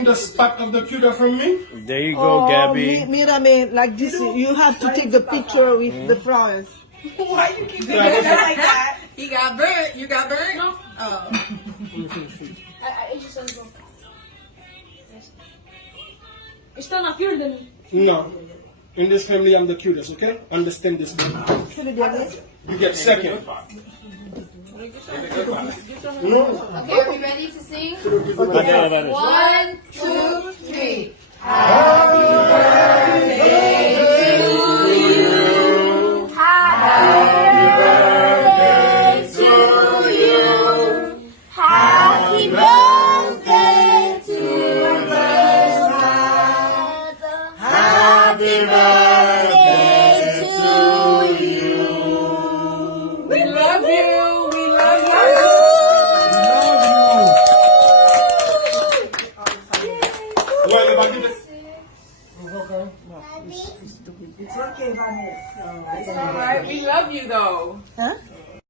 The spot of the computer from me. There you go, Gabby. Mira, like this, you have to take the picture with the flowers. Why you keep doing that like that? He got burnt. You got burnt? No. Oh. You're still not cuter than me. No. In this family, I'm the cutest, okay? Understand this, man. You get second. No. Okay, are we ready to sing? Okay. 1, 2, 3. Happy birthday to you. Happy birthday to you. Happy birthday to Mika. Happy birthday to you. We love you. We love you. Why you about to do this? It's alright. We love you though. Huh?